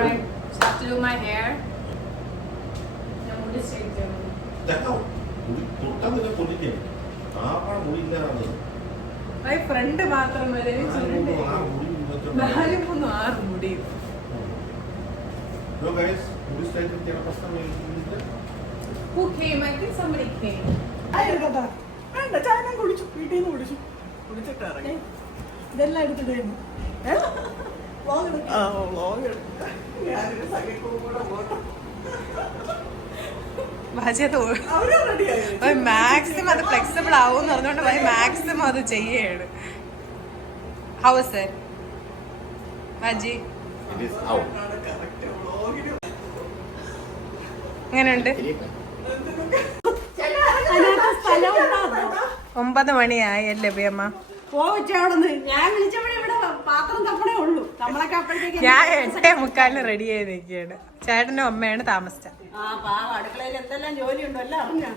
Alright, so I have to do my hair. മുടി straight ചെയ്യണം. Front മാത്രം വരെ 4-6 മുടി. Who came? I think somebody came. ഇതെല്ലാം എടുത്തിട്ട് മാക്സിമം അത് ഫ്ലെക്സിബിൾ ആവും എന്ന് പറഞ്ഞുകൊണ്ട് മാക്സിമം അത് ചെയ്യാണ്. How is it? Vaji? എങ്ങനെയുണ്ട്? 9 മണിയായി അല്ലേ ബിയമ്മ? ഞാൻ വിളിച്ചപ്പോഴേ ഇവിടെ പാത്രം തപ്പണേ ഉള്ളൂ. നമ്മളൊക്കെ അപ്പോഴത്തേക്ക് ഞാൻ 8:45 റെഡി ആയി നിൽക്കുകയാണ്. ചേട്ടനും അമ്മയാണ് താമസിച്ച. അടുക്കളയിൽ എന്തെല്ലാം ജോലി ഉണ്ടോ എല്ലാം അറിഞ്ഞാ.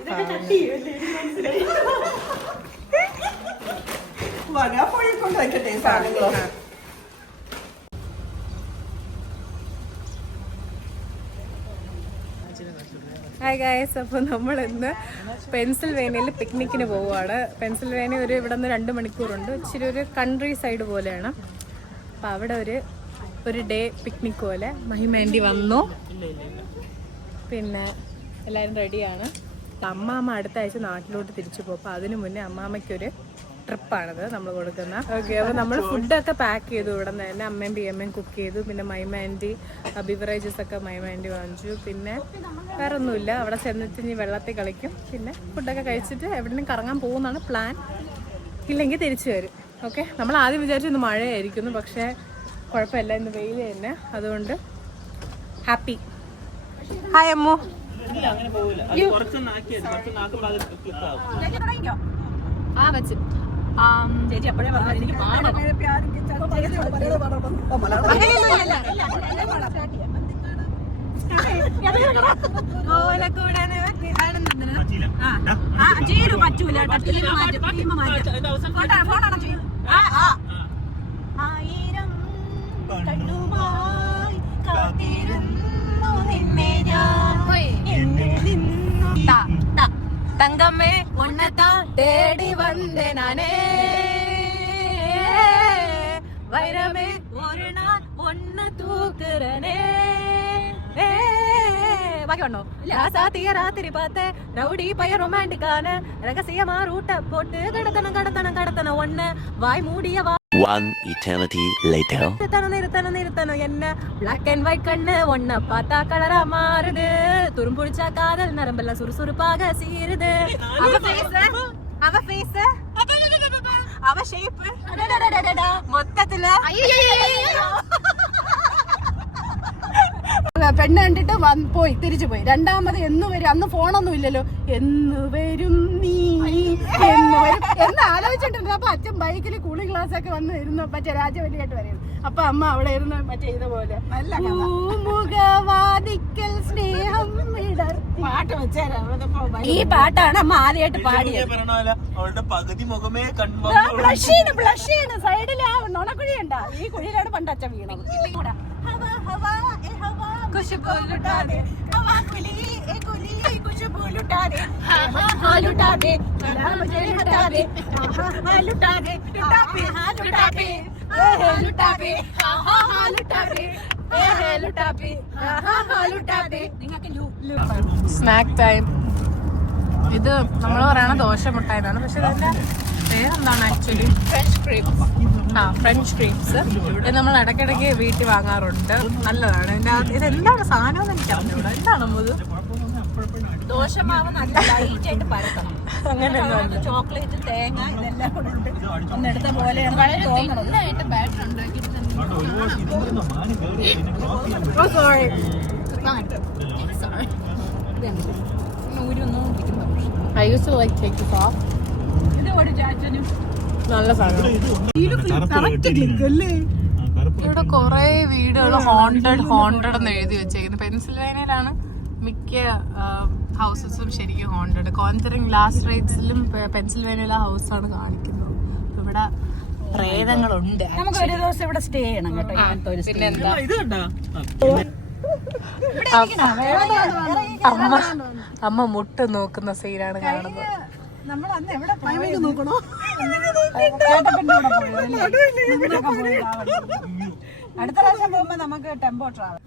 ഇതൊക്കെ ചട്ടി വനപ്പോഴിക്കൊണ്ട് വെക്കട്ടെ സാധനങ്ങളോ. ഹായ് ഗൈസ്, അപ്പോൾ നമ്മൾ ഇന്ന് പെൻസിൽവേനിയയിൽ പിക്നിക്കിന് പോവുകയാണ്. പെൻസിൽവേനിയ ഇവിടെ നിന്ന് 2 മണിക്കൂറുണ്ട്. ഇച്ചിരി ഒരു കൺട്രി സൈഡ് പോലെയാണ്. അപ്പം അവിടെ ഒരു ഡേ പിക്നിക് പോലെ മഹിമേണ്ടി വന്നു. പിന്നെ എല്ലാവരും റെഡിയാണ്. അമ്മാമ്മ അടുത്ത ആഴ്ച നാട്ടിലോട്ട് തിരിച്ചു പോകും. അപ്പോൾ അതിന് മുന്നേ അമ്മാമ്മയ്ക്കൊരു ട്രിപ്പാണിത് നമ്മൾ കൊടുക്കുന്നത്. ഓക്കെ, അപ്പോൾ നമ്മൾ ഫുഡൊക്കെ പാക്ക് ചെയ്തു. ഇവിടെ നിന്ന് തന്നെ അമ്മയും പിയമ്മയും കുക്ക് ചെയ്തു. പിന്നെ മൈമാൻറ്റി ബിവറേജസ് ഒക്കെ മൈമാൻറ്റി വാങ്ങിച്ചു. പിന്നെ വേറെ ഒന്നുമില്ല. അവിടെ ചെന്നിട്ട് ഇനി വെള്ളത്തിൽ കളിക്കും. പിന്നെ ഫുഡൊക്കെ കഴിച്ചിട്ട് എവിടെയും കറങ്ങാൻ പോകുന്നതാണ് പ്ലാൻ. ഇല്ലെങ്കിൽ തിരിച്ചു വരും. ഓക്കെ, നമ്മൾ ആദ്യം വിചാരിച്ചു ഇന്ന് മഴയായിരിക്കുന്നു, പക്ഷേ കുഴപ്പമില്ല, ഇന്ന് വെയിൽ തന്നെ. അതുകൊണ്ട് ഹാപ്പി. ഹായ് അമ്മു. ആ വെച്ച് ചേച്ചി അപ്പോഴേ പറഞ്ഞു പറ്റൂല. ആയിരം കണ്ണുമായി കാത്തിരുന്നു നിന്നെ ഞാൻ തങ്കമ്മേ ഉന്നത തേടി വന്നേ നാനേ വൈരമേ ഒരു നാൾ ഒന്ന് തൂക്കുറനേ. ബാക്കി വന്നോ? രാത്രി പാത്ത് റൗഡി പയ റൊമാൻറ്റിക്കാണ് രഹസ്യമാ റൂട്ട പോട്ട് കടത്തണം ഒന്ന് വായ് മൂടിയ One eternity later. நிறுத்தணும் என்ன black and white கண்ணு ஒன்ன பார்த்தா கலரா மாறுது. துரும்புடிச்ச காதல் நரம்பெல்லாம் சுறுசுறுப்பாக சீருது. அவ ஃபேஸ் அவ ஷேப் மொத்தத்துல പെണ്ണ് കണ്ടിട്ട് പോയി തിരിച്ചു പോയി. രണ്ടാമത് എന്ന് വരും? അന്ന് ഫോണൊന്നും ഇല്ലല്ലോ. എന്ന് വരും നീ എന്ന് ആലോചിച്ചിട്ടുണ്ട്. അപ്പൊ അച്ഛൻ ബൈക്കിൽ കൂളിംഗ് ക്ലാസ് ഒക്കെ വന്ന് ഇരുന്ന് മറ്റേ രാജവലിയായിട്ട് വരും. അപ്പൊ അമ്മ അവിടെ ഇരുന്ന് മറ്റേ ഇതുപോലെ മുഖവാദിക്കൽ സ്നേഹം പാട്ട് വെച്ചാൽ ഈ പാട്ടാണ് അമ്മ ആദ്യമായിട്ട് പാടിയത്. ബ്ലഷീന് സൈഡിൽ ആ നുണക്കുഴിയുണ്ട. ഈ കുഴിയിലാണ് പണ്ട് അച്ഛൻ വീണത്. खुशबू लुटा दे हवा कुली ए कुली खुशबू लुटा दे हाँ लुटा दे मुझे लुटा दे हाँ लुटा दे लुटा पे हाँ लुटा पे लुटा पे हाँ लुटा पे लुटा पे हाँ लुटा दे. Snack time. ഇത് നമ്മൾ പറയണ ദോശമുട്ടായി എന്നാണ്, പക്ഷെ ഇതിന്റെ പേരെന്താണ് actually? French creams. French creams. ഇത് നമ്മൾ ഇടയ്ക്കിടയ്ക്ക് വീട്ടിൽ വാങ്ങാറുണ്ട്. നല്ലതാണ്. ഇതെന്താണ് സാധനം എന്ന് എനിക്കറിഞ്ഞു. ഇവിടെ എന്താണ് ഇത്? ദോശമാവ് നല്ല ലൈറ്റ് ആയിട്ട് പരത്തണം. അങ്ങനെ ചോക്ലേറ്റ് തേങ്ങ ഇതെല്ലാം കൂടെ ഉണ്ട്. ഒന്നെടുത്ത പോലെയാണ് തോന്നുന്നത്. Batter I used to like take this off. നല്ല സാധനം. ഇവിടെ കുറെ വീടുകൾ ഹോണ്ടഡ് എന്ന് എഴുതി വെച്ചേക്കുന്നത്. പെൻസിൽവേനിയയിലാണ് മിക്ക ഹൗസസും ശരിക്കും ഹോണ്ടഡ്. കോൺസറിങ് ലാസ്റ്റ് റൈറ്റ്സിലും പെൻസിൽവേനിയയിലെ ഹൗസാണ് കാണിക്കുന്നത്. ഇവിടെ പ്രേതങ്ങളുണ്ട്. നമുക്ക് ഒരു ദിവസം ഇവിടെ സ്റ്റേ ചെയ്യണം കേട്ടോ. ഇങ്ങനത്തെ ഒരു stay. പിന്നെന്താ അമ്മ മുട്ട് നോക്കുന്ന സീനാണ് കാണുന്നത്. നമ്മൾ അന്ന് എവിടെ നോക്കണോ അടുത്ത പ്രാവശ്യം പോകുമ്പോ നമുക്ക് ടെമ്പോ ട്രാവൽ.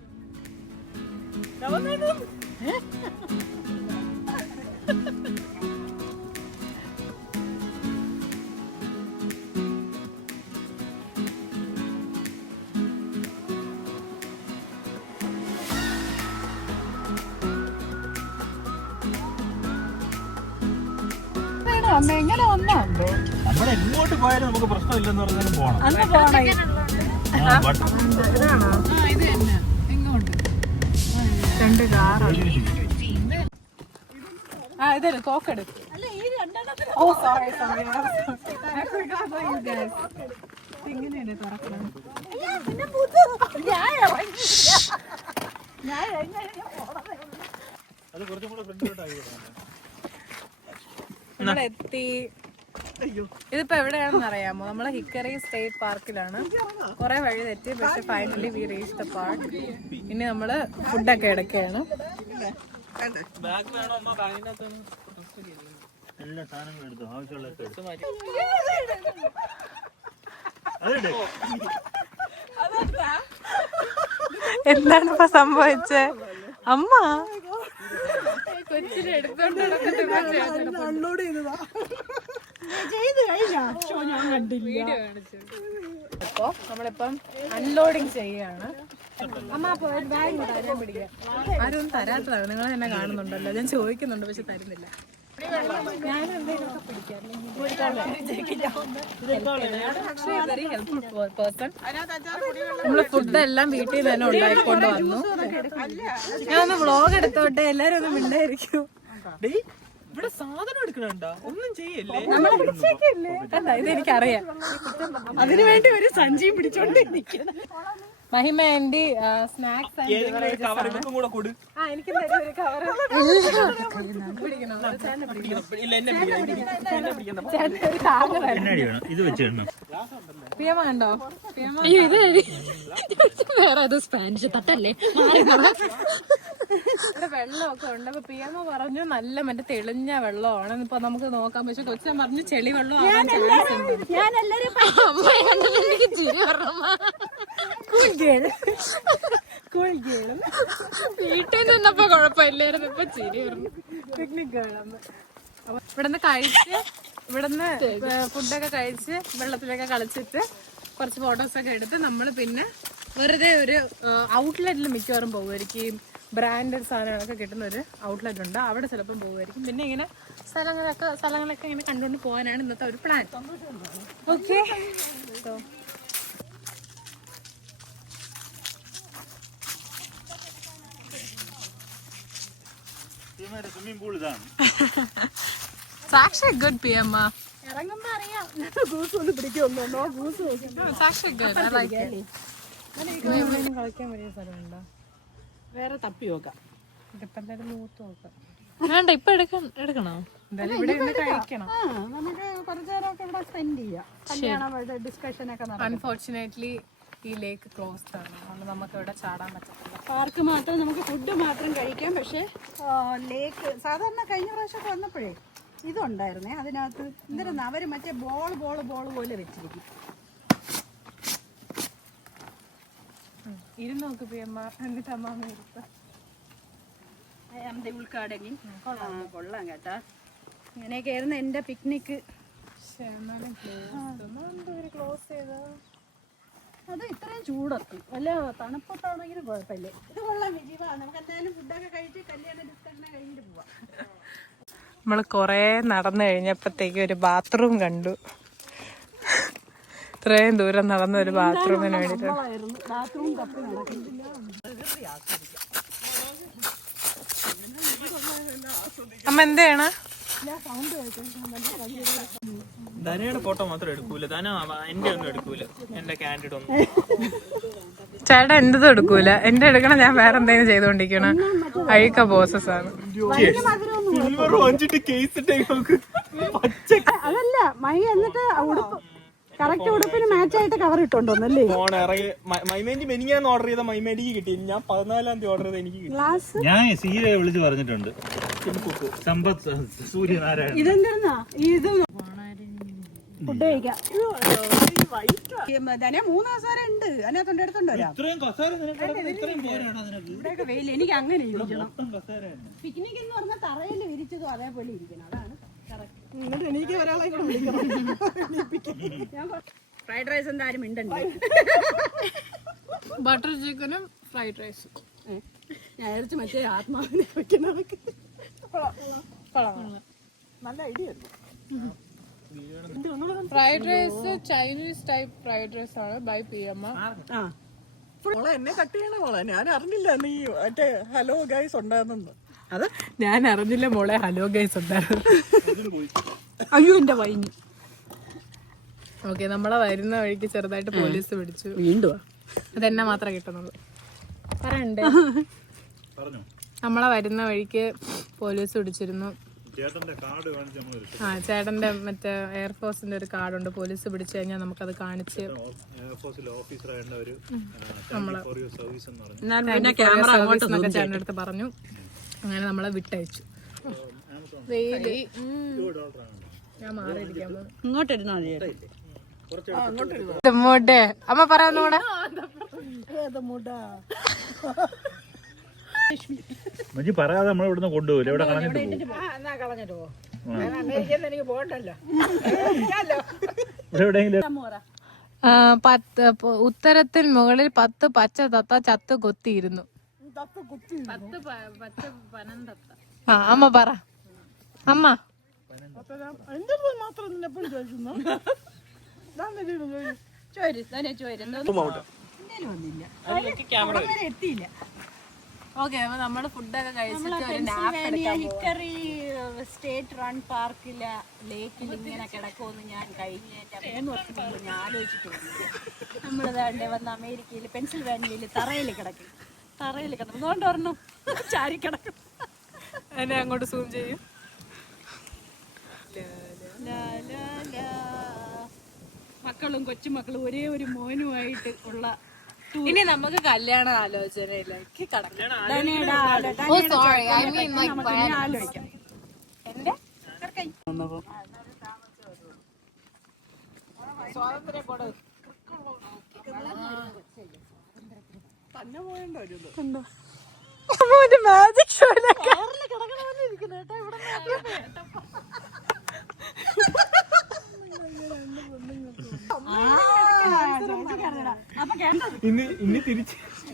അമ്മ എങ്ങനെ വന്നോ നമ്മുടെ എങ്ങോട്ട് പോയാലും നമുക്ക് പ്രശ്നമില്ലെന്ന് പറഞ്ഞാലും പോകണം. അന്ന് പോണേ രണ്ട് കാറാണ്. ഇതല്ലേ തോക്കെടുത്ത്. ഓ സോറി ഇങ്ങനെയല്ലേ തുറക്കണം. അത് കുറച്ചും കൂടെ ഫ്രണ്ടിലോട്ടായി. നമ്മളെത്തി. ഇതിപ്പോ എവിടെയാണെന്ന് അറിയാമോ? നമ്മളെ ഹിക്കറി സ്റ്റേറ്റ് പാർക്കിലാണ്. കൊറേ വഴി തെറ്റി, പക്ഷെ finally we reach the park. ഇനി നമ്മള് ഫുഡൊക്കെ എടുക്കുകയാണ്. എല്ലാ സാധനങ്ങളും എടുത്തു, ആവശ്യമുള്ളതൊക്കെ എടുത്തു. എന്താണ് ഇപ്പൊ സംഭവിച്ചേ? അമ്മ കൊച്ചിനെ എടുത്തോണ്ട് അൺലോഡ് ചെയ്തതാ. വീഡിയോ കാണിച്ചു. അപ്പൊ നമ്മളിപ്പം അൺലോഡിങ് ചെയ്യാണ്. അമ്മ ബാഗ് തരാൻ പിടിക്കാം. ആരും ഒന്നും തരാത്തതാണ്. നിങ്ങൾ തന്നെ കാണുന്നുണ്ടല്ലോ. ഞാൻ ചോദിക്കുന്നുണ്ട് പക്ഷെ തരുന്നില്ല. ഞാൻ എന്തെങ്കിലുമൊക്കെ പിടിക്കാം. Very helpful person. നമ്മള് ഫുഡെല്ലാം വീട്ടിൽ നിന്ന് തന്നെ ഉണ്ടായിക്കൊണ്ട് വന്നു. ഞാനൊന്ന് വ്ളോഗ് എടുത്തോട്ടെ. എല്ലാരും ഒന്ന് മിണ്ടായിരിക്കും. ഇവിടെ സാധനം എടുക്കണണ്ട, ഒന്നും ചെയ്യല്ലേ. കണ്ട, ഇതെനിക്കറിയാം. അതിനുവേണ്ടി ഒരു സഞ്ചിയും പിടിച്ചോണ്ട് നിൽക്കണം. മഹിമ ആൻറ്റി സ്നാക്സ് ആൻഡ് കവറും കൂടെ കൊടു. എനിക്ക് ഒരു കവർ പിടിക്കണോ? ഇത് വെച്ചിടണം. പിയമ്മ കണ്ടോ? വേറെ അത് സ്പാനിഷ് തട്ടല്ലേ. ഇവിടെ വെള്ളമൊക്കെ ഉണ്ട്. അപ്പൊ പിയമ്മ പറഞ്ഞു നല്ല മറ്റേ തെളിഞ്ഞ വെള്ളമാണ്. ഇപ്പൊ നമുക്ക് നോക്കാം. പക്ഷെ കൊച്ചാൻ പറഞ്ഞു ചെളി വെള്ളം ആവാൻ ചാൻസ് ഉണ്ട്. വീട്ടിൽ നിന്നപ്പോ കുഴപ്പമില്ലായിരുന്നു. ഇപ്പൊ ചിരി പറഞ്ഞു. പിക്നിക് കാണാന്ന്. അപ്പൊ ഇവിടുന്ന് കഴിച്ച്, ഇവിടുന്ന് ഫുഡൊക്കെ കഴിച്ച് വെള്ളത്തിലൊക്കെ കളിച്ചിട്ട് കുറച്ച് ഫോട്ടോസൊക്കെ എടുത്ത് നമ്മൾ പിന്നെ വെറുതെ ഒരു ഔട്ട്ലെറ്റിൽ മിക്കവാറും പോകുമായിരിക്കും. ബ്രാൻഡഡ് സാധനങ്ങളൊക്കെ കിട്ടുന്ന ഒരു ഔട്ട്ലെറ്റ് ഉണ്ട്. അവിടെ ചിലപ്പം പോകുമായിരിക്കും. പിന്നെ ഇങ്ങനെ സ്ഥലങ്ങളൊക്കെ ഇങ്ങനെ കണ്ടുകൊണ്ട് പോകാനാണ് ഇന്നത്തെ ഒരു പ്ലാൻ. ഓക്കെ, സ്വിമ്മിംഗ് പൂൾ ഇതാണ്. It's actually good, Piyamma. ഇറങ്ങുമ്പോ അറിയാം. ഗൂസ് ഒന്ന് പിടിക്കുമോ? Goose It's actually good. I like it. കളിക്കാൻ വലിയ സ്ഥലമുണ്ടോ? വേറെ തപ്പി നോക്കാം. ഇതിപ്പോ എന്തായാലും മൂത്ത് നോക്കാം. വേണ്ട, ഇപ്പൊ എടുക്കണോ? എന്തായാലും ഇവിടെ ഇരുന്ന് കഴിക്കണം. നമുക്ക് കുറച്ചു നേരമൊക്കെ ഇവിടെ സ്പെൻഡ് ചെയ്യാം. കല്യാണം ഡിസ്കഷൻ ഒക്കെ നടക്കും. അൺഫോർച്ചുനേറ്റ്ലി ഈ ലേക്ക് ക്ലോസ്ഡ് ആണ്. അതുകൊണ്ട് നമുക്ക് ഇവിടെ ചാടാൻ പറ്റത്തില്ല. പാർക്ക് മാത്രം നമുക്ക് ഫുഡ് മാത്രം കഴിക്കാം. പക്ഷേ ലേക്ക് സാധാരണ കഴിഞ്ഞ പ്രാവശ്യമൊക്കെ വന്നപ്പോഴേ ഇതുണ്ടായിരുന്നേ. അതിനകത്ത് എന്തിനാ അവര് മറ്റേ ബോൾ പോലെ വെച്ചിരിക്കും. ഇരുന്ന് നോക്ക് പിയമ്മ. എന്നിട്ട് അമ്മാമ്മ ഇരുത്ത. ഉൾക്കാടെങ്കിൽ കൊള്ളാം കേട്ടാ. ഇങ്ങനെയൊക്കെ ആയിരുന്നു എന്റെ പിക്നിക്ക്. ക്ലോസ് ചെയ്തോ? അത് ഇത്രയും ചൂടൊക്കെ വല്ല തണുപ്പത്താണെങ്കിലും കുഴപ്പമില്ലേ. ഇത് കൊള്ളാം വിജീവാ. നമുക്ക് എന്തായാലും ഫുഡൊക്കെ കഴിച്ച് കല്യാണ ഡിസ്കഷനെ കഴിഞ്ഞിട്ട് പോവാം. നമ്മൾ കുറേ നടന്നു കഴിഞ്ഞപ്പോഴത്തേക്ക് ഒരു ബാത്റൂം കണ്ടു. ഇത്രയും ദൂരം നടന്ന ഒരു ബാത്റൂമിന് വേണ്ടിട്ട്. ബാത്റൂം തപ്പി നടക്കുന്നില്ല. അമ്മ എന്താണ്? ധനയുടെ ഫോട്ടോ മാത്രം എടുക്കൂല. ധന എന്റെ ഒന്നും എടുക്കൂല. എന്റെ കാൻഡിഡ് ഒന്നും. ചേട്ടാ എന്റതും എടുക്കൂല. എന്റെ എടുക്കണം. ഞാൻ വേറെ എന്തെങ്കിലും ചെയ്തോണ്ടിരിക്കണ അഴുക്ക ബോസസ് ആണ്. അതല്ല മൈ എന്നിട്ട് ഉടുപ്പ് കറക്റ്റ് ഉടുപ്പിന് മാച്ചായിട്ട് കവർ ഇട്ടോണ്ടോന്നല്ലേ? ഫോൺ ഇറങ്ങി മൈമേന്റി മെനിങ്ങാന്ന് ഓർഡർ ചെയ്ത മൈമേന്റിക്ക് കിട്ടി. ഞാൻ 14-ാം തീയതി ഓർഡർ ചെയ്ത് എനിക്ക് കിട്ടി. ഗ്ലാസ് ഞാൻ സീരെ വിളിച്ച് പറഞ്ഞിട്ടുണ്ട്. സമ്പത്ത് സൂര്യനാരായണൻ. ഇതെന്താ ഇത് ഫുഡ് കഴിക്കാം. തന്നെ 3 കസേര ഉണ്ട്. അതിനകത്തോണ്ട് എടുത്തോണ്ട് വരാം. ഇത്രയും കസേര ഇത്രയും പോരാണോ നിനക്ക്? ഇവിടെയൊക്കെ വെയിൽ. എനിക്ക് അങ്ങനെ ഇരിക്കണം. പിക്നിക് എന്ന് പറഞ്ഞാൽ തറയിൽ വിരിച്ചതും അതേപോലെ ഇരിക്കണം. അതാണ് കറക്റ്റ്. എനിക്ക് ഒരാളെ കൂടെ വിളിക്കണം. ഫ്രൈഡ് റൈസ് എന്തായാലും ഉണ്ടല്ലേ? ബട്ടർ ചിക്കനും ഫ്രൈഡ് റൈസും. ഞാൻ വിചാരിച്ചു മറ്റേ ആത്മാവിനെ വെക്കുന്നതൊക്കെ. നല്ല ഐഡിയ ആയിരുന്നു. Fried rice Chinese type fried rice ആണ് ബൈ പിയമ്മ. മോളെ എന്നെ കട്ട് ചെയ്യണ മോളെ. ഞാൻ അറിഞ്ഞില്ല നീ മറ്റേ ഹലോ ഗൈസ് ഉണ്ടായിരുന്നു. അത് ഞാൻ അറിഞ്ഞില്ല മോളെ ഹലോ ഗൈസ് ഉണ്ടായിരുന്നു. അയ്യോ എന്റെ വൈകി. ഓക്കെ, നമ്മളെ വരുന്ന വഴിക്ക് ചെറുതായിട്ട് പോലീസ് പിടിച്ചു. വീണ്ടും അതെന്നെ മാത്രമേ കിട്ടുന്നുള്ളൂ. പറയണ്ടേ? പറഞ്ഞോ. നമ്മളെ വരുന്ന വഴിക്ക് പോലീസ് പിടിച്ചിരുന്നു. ചേട്ടന്റെ കാർഡ് കാണിച്ച് നമ്മൾ ആ, ചേട്ടന്റെ മറ്റേ എയർഫോഴ്സിന്റെ ഒരു കാർഡുണ്ട്. പോലീസ് പിടിച്ചു കഴിഞ്ഞാൽ നമുക്കത് കാണിച്ച് എയർഫോഴ്സിൽ ഓഫീസറായ ഒരു സർവീസ് എന്ന് പറഞ്ഞു. സർവീസ് ചേട്ടൻ്റെ അടുത്ത് പറഞ്ഞു. അങ്ങനെ നമ്മളെ വിട്ടയച്ചു. വെയില് ഞാൻ മാറിയിരിക്കാൻ പോകുന്നു. ഇങ്ങോട്ടിരുന്നാ ഇങ്ങോട്ട് അമ്മ പറയാന്നൂടെ. മജി പറയാതെ നമ്മൾ ഇവിടുന്ന് കൊണ്ടുപോകില്ല. ഇവിടെ കളഞ്ഞിട്ട് പോകും. എനിക്ക് പോകണ്ടല്ലോ. എവിടെയെങ്കിലും ഉത്തരത്തിൽ മുകളിൽ 10 പച്ച തത്ത ചത്ത് കൊത്തിയിരുന്നു. ആ, അമ്മ പറ. അമ്മ എത്തിയില്ല. ഓക്കെ, അപ്പൊ നമ്മള് ഫുഡൊക്കെ കഴിച്ചിട്ട് സ്റ്റേറ്റ് റൺ പാർക്കിലെ ലേക്കിൽ ഇങ്ങനെ കിടക്കുമെന്ന് ഞാൻ കഴിഞ്ഞ 3 വർഷം മുമ്പ് ഞാൻ ആലോചിച്ചിട്ടുണ്ട്. നമ്മളിതാണ്ട് വന്ന് അമേരിക്കയിൽ പെൻസിൽവാനിയയിൽ തറയിൽ കിടക്കും. അതുകൊണ്ട് ഒരെണ്ണം ചാരി കിടക്കും. എന്നെ അങ്ങോട്ട് സൂം ചെയ്യും. മക്കളും കൊച്ചുമക്കളും ഒരേ ഒരു മോനുമായിട്ട് ഉള്ള. ഇനി നമുക്ക് കല്യാണ ആലോചനയിലേക്ക് കടക്കാം. ആലോചിക്കാം. മാജിക് ഷോ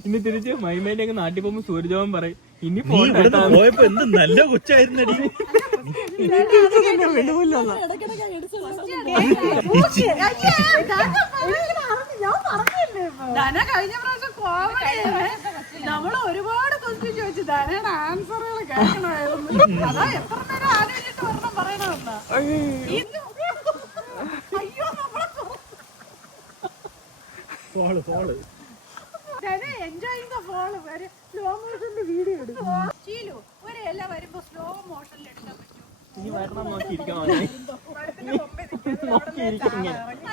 ഇനി തിരിച്ച് മൈമേന്റെ അങ്ങ് നാട്ടിൽ പോകുമ്പോ സൂര്യജോവൻ പറയും ഇനി പോയപ്പോ എന്ത് നല്ല കൊച്ചായിരുന്നടി. കഴിഞ്ഞ പ്രാവശ്യം നമ്മള് ഒരുപാട് ക്വസ്റ്റ്യൻ ചോദിച്ചു. ധനയുടെ ആൻസറുകൾ കേൾക്കണമായിരുന്നു. അതാ എത്ര നേരം ആലോചിച്ചിട്ട് ഒരെണ്ണം പറയണമെന്നാ. അയ്യോ എൻജോയിങ് ദ ഫോള് വരെ സ്ലോ മോഷനിൽ വീഡിയോ എടുക്കും. ചീലു ഒരു ഇല വരുമ്പോ സ്ലോ മോഷനിൽ എടുക്കാൻ പറ്റും.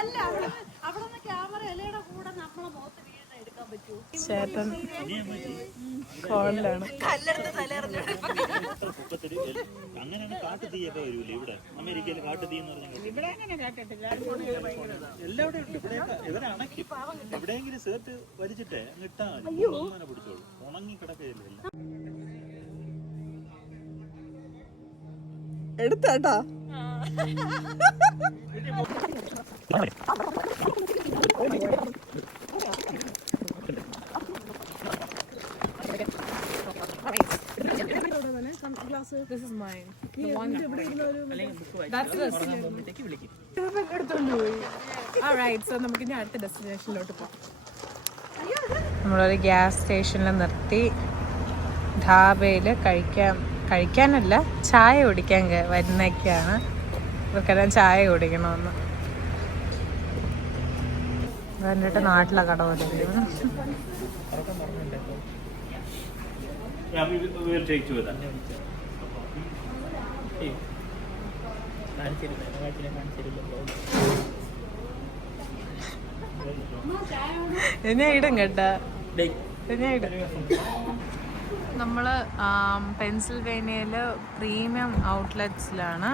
അല്ല അവിടെ ക്യാമറ ഇലയുടെ കൂടെ നമ്മളെ മുഖത്ത് വീഴുന്ന എടുക്കാൻ പറ്റൂ. ചേട്ടൻ ഫോണിലാണ്. അങ്ങനെയാണ് കാട്ടുതീയൊക്കെ വരൂല്ലേ ഇവിടെ അമേരിക്കയിൽ? കാട്ടുതീ എന്ന് പറഞ്ഞാൽ ഇവിടെ അങ്ങനെ കേട്ടിട്ടില്ല. എല്ലാവരും ഉണ്ട്. ഇവരെ അണയ്ക്കും. എവിടെയെങ്കിലും സേർട്ട് വലിച്ചിട്ടേ ഇട്ടാ മതി. അങ്ങനെ പിടിച്ചോളൂ. ഉണങ്ങി കിടക്കുകയല്ലേ എടുത്താട്ടാ. This is mine. The one that's this. Alright, so നമുക്ക് ഇനി അടുത്ത ഡെസ്റ്റിനേഷനിലോട്ട് പോകാം. നമ്മളൊരു ഗ്യാസ് സ്റ്റേഷനിൽ നിർത്തി ധാബയിൽ കഴിക്കാനല്ല ചായ കുടിക്കാൻ വരുന്നൊക്കെയാണ്. ഇവർക്കെല്ലാം ചായ കുടിക്കണമെന്ന്. എന്നിട്ട് നാട്ടിലെ കട പോലെ എന്നെ ഇടും കേട്ടാ, എന്നെ ഇടും. നമ്മള് പെൻസിൽവേനിയയില് പ്രീമിയം ഔട്ട്ലെറ്റ്സിലാണ്.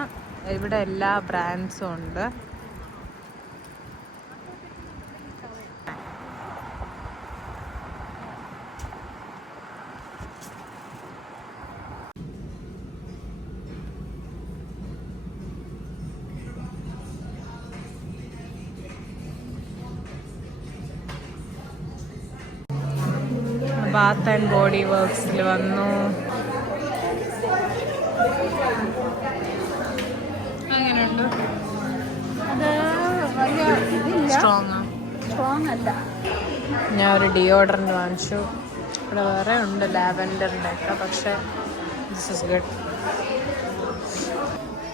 ഇവിടെ എല്ലാ ബ്രാൻഡ്സും ഉണ്ട്. ബാത്ത് ആൻഡ് ബോഡി വർക്ക്സിൽ വന്നു. അങ്ങനെയുണ്ട്. സ്ട്രോങ് അല്ല. ഞാൻ ഒരു ഡിയോഡറൻറ്റ് വാങ്ങിച്ചു. ഇവിടെ വേറെ ഉണ്ട് ലാവൻഡറിൻ്റെ ഒക്കെ, പക്ഷേ ദിസ് ഇസ് ഗുഡ്.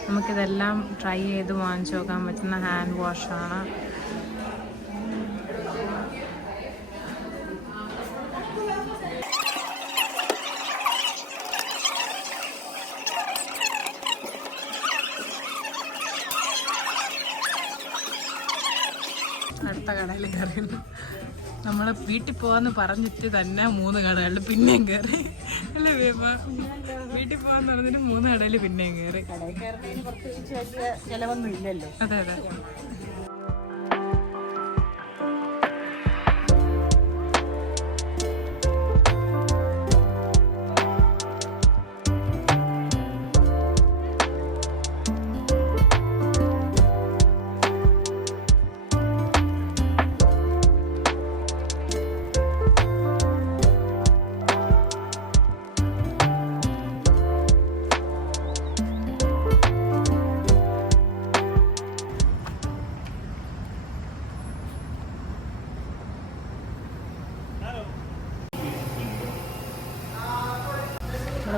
നമുക്കിതെല്ലാം ട്രൈ ചെയ്ത് വാങ്ങിച്ചു നോക്കാൻ പറ്റുന്ന ഹാൻഡ് വാഷാണ്. അടുത്ത കടയിൽ കയറി. നമ്മൾ വീട്ടിൽ പോവാന്ന് പറഞ്ഞിട്ട് തന്നെ 3 കടകളിൽ പിന്നെയും കയറി അല്ലേ വേമ? വീട്ടിൽ പോവാന്ന് പറഞ്ഞിട്ട് 3 കടയിൽ പിന്നെയും കയറി. ചെലവൊന്നും ഇല്ലല്ലോ. അതെ അതെ.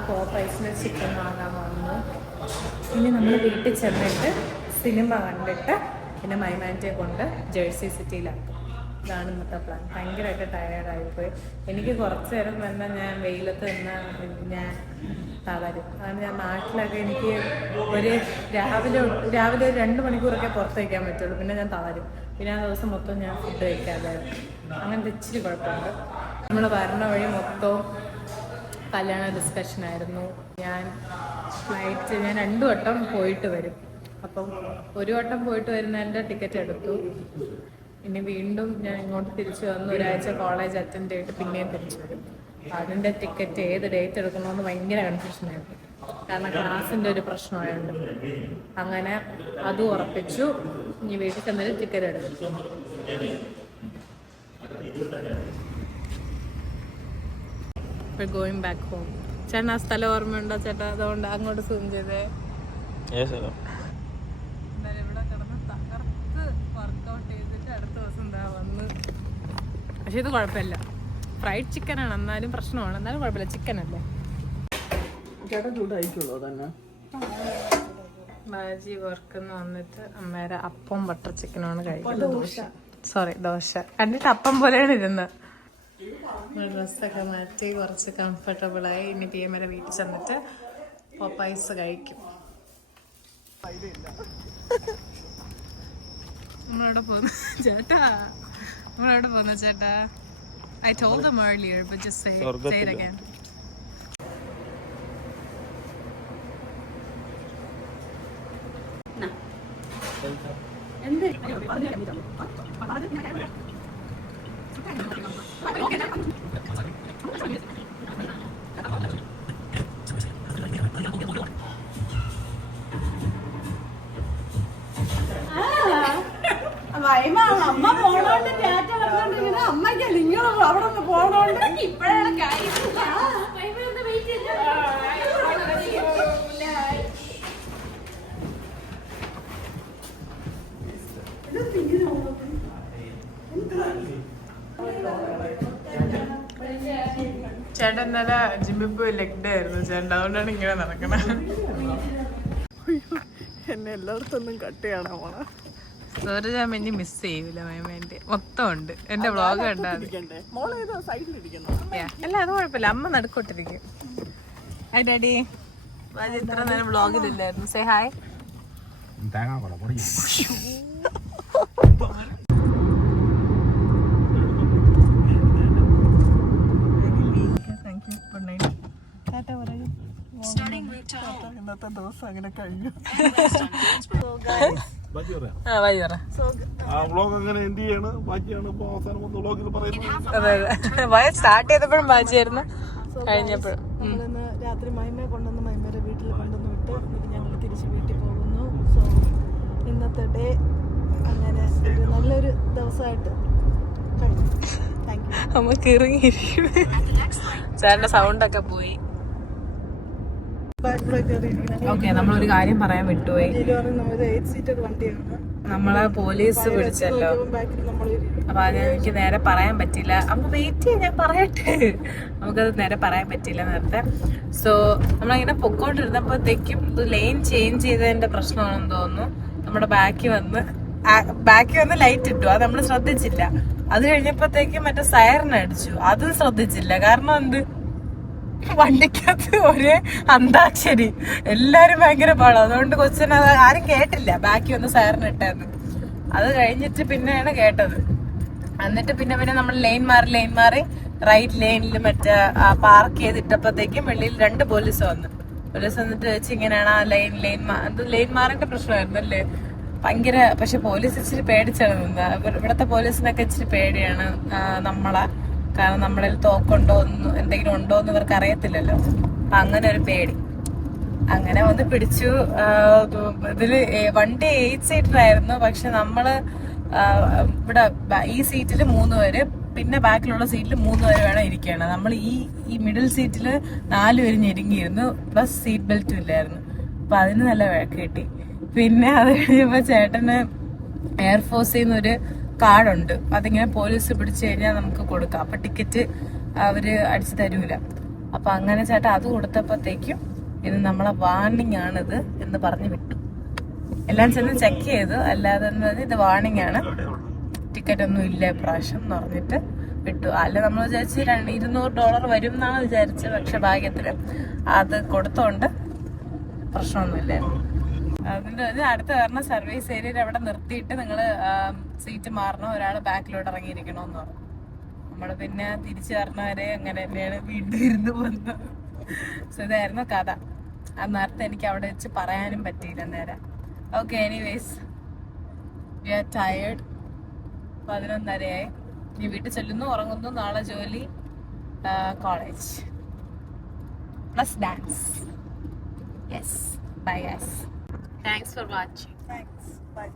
പോപ്പൈസിന് ചിക്കൻ വാങ്ങാൻ വന്നു. ഇനി നമ്മൾ വീട്ടിൽ ചെന്നിട്ട് സിനിമ കണ്ടിട്ട് പിന്നെ മൈമാൻറ്റിയെ കൊണ്ട് ജേഴ്സി സിറ്റിയിലാക്കും. ഇതാണ് ഇന്നത്തെ പ്ലാൻ. ഭയങ്കരമായിട്ട് ടയേർഡായിപ്പോയി. എനിക്ക് കുറച്ച് നേരം തന്നെ ഞാൻ വെയിലത്ത് നിന്ന് ഞാൻ തളരും. കാരണം ഞാൻ നാട്ടിലൊക്കെ എനിക്ക് രാവിലെ ഒരു 2 മണിക്കൂറൊക്കെ പുറത്ത് വയ്ക്കാൻ പറ്റുള്ളൂ. പിന്നെ ഞാൻ തളരും. പിന്നെ ആ ദിവസം മൊത്തം ഞാൻ ഫുഡ് കഴിക്കാതെ അങ്ങനത്തെ ഇച്ചിരി കുഴപ്പമുണ്ട്. നമ്മൾ വരണ വഴി മൊത്തവും കല്യാണ ഡിസ്കഷനായിരുന്നു. ഞാൻ 2 വട്ടം പോയിട്ട് വരും. അപ്പം 1 വട്ടം പോയിട്ട് വരുന്നതിൻ്റെ ടിക്കറ്റ് എടുത്തു. ഇനി വീണ്ടും ഞാൻ ഇങ്ങോട്ട് തിരിച്ചു വന്ന് ഒരാഴ്ച കോളേജ് അറ്റൻഡ് ചെയ്തിട്ട് പിന്നെയും തിരിച്ചു വരും. അതിൻ്റെ ടിക്കറ്റ് ഏത് ഡേറ്റ് എടുക്കണമെന്ന് ഭയങ്കര കൺഫ്യൂഷനായിരുന്നു. കാരണം ക്ലാസ്സിൻ്റെ ഒരു പ്രശ്നമായുണ്ട്. അങ്ങനെ അതും ഉറപ്പിച്ചു. ഇനി വീട്ടിൽ ചെന്നിട്ട് ടിക്കറ്റ് എടുത്തു. Going back home. ചേട്ടൻ ആ സ്ഥലം ഓർമ്മയുണ്ടോ ചേട്ടാ? അതുകൊണ്ട് അങ്ങോട്ട് സൂം ചെയ്തേ. ഇവിടെ കിടന്ന് തകർത്ത് വർക്കൗട്ട് ചെയ്തിട്ട് അടുത്ത ദിവസം എന്താ വന്ന്. പക്ഷെ ഇത് കുഴപ്പമില്ല. ഫ്രൈഡ് ചിക്കനാണ്, എന്നാലും പ്രശ്നമാണ്. എന്നാലും കുഴപ്പമില്ല, ചിക്കൻ അല്ലേ. ബാജി വർക്കെന്ന് വന്നിട്ട് അമ്മേരെ അപ്പം ബട്ടർ ചിക്കനാണ് കഴിക്കുന്നത്. സോറി, ദോശ. കണ്ടിട്ട് അപ്പം പോലെയാണ് ഇരുന്നത്. ഡ്രസ്സൊക്കെ മാറ്റി കുറച്ച് കംഫർട്ടബിളായി. ഇനി PM വരെ വീട്ടിൽ ചെന്നിട്ട് പോപ്പൈസ് കഴിക്കും. നമ്മളെവിടെ പോകുന്നു ചേട്ടാ? നമ്മളെവിടെ പോകുന്നു ചേട്ടാ? I told them earlier, but just say it again. അമ്മ പോണോണ്ട് ടാറ്റ പറഞ്ഞോണ്ടിരിക്കുന്ന അമ്മയ്ക്ക് നിങ്ങൾ അവിടെ നിന്ന് പോണോണ്ട് ഇപ്പഴാണ് ചേട്ടൻ ഇന്നലെ ജിമ്മിൽ പോയി ലെഗ് ഡേ ആയിരുന്നു ചേട്ടൻ. അതുകൊണ്ടാണ് ഇങ്ങനെ നടക്കണേ. എന്നെ എല്ലായിടത്തൊന്നും കട്ട് ചെയ്യണോ മോളെ? സോറി, ഞാൻ ഇനി മിസ് ചെയ്യൂല. മൈമേന്റെ മൊത്തം ഉണ്ട്. എന്റെ വ്ളോഗ് കണ്ടാൽ അല്ല, അത് കുഴപ്പമില്ല. അമ്മ നടുക്കോട്ടിരിക്കും. Hi daddy. ഇത്ര നേരം വ്ളോഗിലില്ലായിരുന്നു. Say hi. ഇന്നത്തെ ദിവസം അങ്ങനെ കഴിഞ്ഞു. ബാക്കി പറയാം. ആ വ്ളോഗ് അങ്ങനെ എന്ത് ചെയ്യാണ് ബാക്കിയാണ് ഇപ്പൊ അവസാനം വന്ന് വ്ളോഗിൽ പറയുന്നത്. അതെ സ്റ്റാർട്ട് ചെയ്തപ്പോഴും ബാച്ചിയായിരുന്നു, കഴിഞ്ഞപ്പോഴും. നമ്മളിന്ന് രാത്രി മൈമയെ കൊണ്ടുവന്ന് മൈമയുടെ വീട്ടിൽ കൊണ്ടുവന്ന് വിട്ട് എന്നിട്ട് ഞങ്ങൾ തിരിച്ച് വീട്ടിൽ പോകുന്നു. സോ ഇന്നത്തെ ഡേ അങ്ങനെ ഒരു നല്ലൊരു ദിവസമായിട്ട് കഴിഞ്ഞു. Thank you. നമുക്ക് ഇറങ്ങിയിരിക്കും. ചേട്ടന്റെ സൗണ്ട് ഒക്കെ പോയി. ബാക്കിലേക്ക് കയറിയിരിക്കണം. ഓക്കെ, നമ്മളൊരു കാര്യം പറയാൻ വിട്ടുപോയി. നമ്മൾ 8 സീറ്റർ വണ്ടിയാണ്. നമ്മളെ പോലീസ് പിടിച്ചല്ലോ. ബാക്കിൽ നമ്മൾ അപ്പൊ അത് എനിക്ക് നേരെ പറയാൻ പറ്റില്ല. അപ്പൊ വെയിറ്റ് ചെയ്യാൻ, ഞാൻ പറയട്ടെ. നമുക്കത് നേരെ പറയാൻ പറ്റില്ല നേരത്തെ. സോ നമ്മളിങ്ങനെ പൊക്കോണ്ടിരുന്നപ്പോഴത്തേക്കും ലൈൻ ചേഞ്ച് ചെയ്തതിന്റെ പ്രശ്നമാണെന്ന് തോന്നുന്നു. നമ്മുടെ ബാക്കി വന്ന് ലൈറ്റ് ഇട്ടു, അത് നമ്മൾ ശ്രദ്ധിച്ചില്ല. അത് കഴിഞ്ഞപ്പോഴത്തേക്കും മറ്റേ സൈറൻ അടിച്ചു, അത് ശ്രദ്ധിച്ചില്ല. കാരണം എന്ത്, വണ്ടിക്കകത്ത് ഒരു അന്താക്ഷരി, എല്ലാരും ഭയങ്കര പാടും. അതുകൊണ്ട് കൊച്ചിന് അത് ആരും കേട്ടില്ല, ബാക്കി വന്ന് സൈറൻ ഇട്ടെന്ന്. അത് കഴിഞ്ഞിട്ട് പിന്നെയാണ് കേട്ടത്. എന്നിട്ട് പിന്നെ നമ്മൾ ലൈൻ മാറി റൈറ്റ് ലൈനിൽ മറ്റേ പാർക്ക് ചെയ്തിട്ടപ്പോഴത്തേക്കും വെളിയിൽ 2 പോലീസ് വന്നു. പോലീസ് വന്നിട്ട് വെച്ച് ഇങ്ങനെയാണ് ആ ലൈൻ മാറിന്റെ പ്രശ്നമായിരുന്നു അല്ലേ, ഭയങ്കര. പക്ഷെ പോലീസ് ഇച്ചിരി പേടിച്ചാണ് നിന്നത്. ഇവിടത്തെ പോലീസിനൊക്കെ ഇച്ചിരി പേടിയാണ് നമ്മളെ. കാരണം നമ്മുടെ തോക്കുണ്ടോ എന്തെങ്കിലും ഉണ്ടോ എന്ന് ഇവർക്ക് അറിയത്തില്ലല്ലോ. അപ്പൊ അങ്ങനെ ഒരു പേടി. അങ്ങനെ വന്ന് പിടിച്ചു. ഇതില് വണ്ടി 8 സീറ്റർ ആയിരുന്നു. പക്ഷെ നമ്മള് ഇവിടെ ഈ സീറ്റിൽ 3 പേര്, പിന്നെ ബാക്കിലുള്ള സീറ്റിൽ 3 പേര് വേണം ഇരിക്കണം. നമ്മൾ ഈ മിഡിൽ സീറ്റിൽ 4 പേര് ഞെരുങ്ങിയിരുന്നു, പ്ലസ് സീറ്റ് ബെൽറ്റും ഇല്ലായിരുന്നു. അപ്പൊ അതിന് നല്ല വഴക്ക് കിട്ടി. പിന്നെ അത് കഴിഞ്ഞപ്പോ ചേട്ടന് എയർഫോഴ്സിൽ നിന്നൊരു കാർഡുണ്ട്, അതിങ്ങനെ പോലീസ് പിടിച്ചു കഴിഞ്ഞാൽ നമുക്ക് കൊടുക്കാം. അപ്പൊ ടിക്കറ്റ് അവര് അടിച്ചു തരൂല. അപ്പൊ അങ്ങനെ ചേട്ടാ അത് കൊടുത്തപ്പോഴത്തേക്കും ഇത് നമ്മളെ വാർണിംഗ് ആണിത് എന്ന് പറഞ്ഞു വിട്ടു. എല്ലാം ചെന്ന് ചെക്ക് ചെയ്തു, അല്ലാതെ ഇത് വാർണിംഗ് ആണ്, ടിക്കറ്റ് ഒന്നും ഇല്ല ഇപ്രാവശ്യം എന്ന് പറഞ്ഞിട്ട് വിട്ടു. അല്ല നമ്മൾ വിചാരിച്ച് $200 വരും എന്നാണ് വിചാരിച്ചത്. പക്ഷെ ഭാഗ്യത്തിന് അത് കൊടുത്തോണ്ട് പ്രശ്നമൊന്നുമില്ലായിരുന്നു. അതിന്റെ അടുത്ത കാരണം സർവീസ് ഏരിയയിൽ അവിടെ നിർത്തിയിട്ട് നിങ്ങള് സീറ്റ് മാറണം, ഒരാൾ ബാക്കിലോട്ട് ഇറങ്ങിയിരിക്കണോന്ന് പറഞ്ഞു. നമ്മള് പിന്നെ തിരിച്ചു വരണവരെ അങ്ങനെ തന്നെയാണ് വീണ്ടും ഇരുന്ന് പോകുന്നത്. സോ ഇതായിരുന്നു കഥ. ആ നേരത്തെ എനിക്ക് അവിടെ വെച്ച് പറയാനും പറ്റിയില്ല നേരെ. Okay, anyways V R tired. 11:30 ഇനി വീട്ടിൽ ചെല്ലുന്നു, ഉറങ്ങുന്നു. നാളെ ജോലി, college plus dance. Yes, bye guys. Thanks for watching. Thanks. Bye.